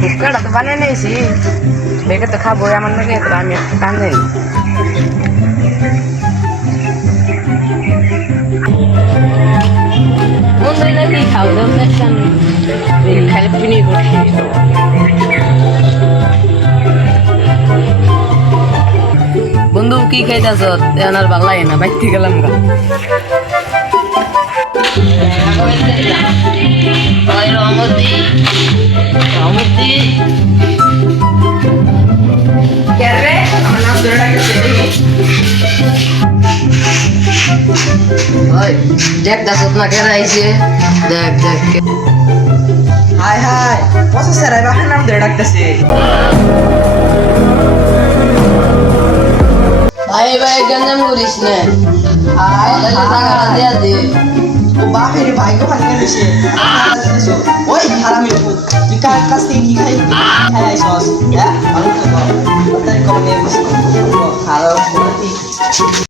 ফুচকাটা তো বানিয়ে নিয়েছি, বেগে তো খাবো আমার নাকি, তো আমি টান দিই। কি খাও দেখছেন খালি পিনি করছি। বন্ধু কি খাইতেছ? আর ভাল লাগে না, বাইতে গেলাম গা। দেখ দাস না কেন আইছে, দেখ দেখ। হাই হাই বসে স্যার এবার নাম ধরে ডাকতেছে। ভাই ভাই গঞ্জাম করিস না, টাকাটা দেয়া দে। ও বাপের ভাইকে ভালো গেছে। ওই হারামি তুই কার কাছ থেকে কি খাই খাই আইছস? হ্যাঁ ভালো তো তাই কম নিয়ে খারাপ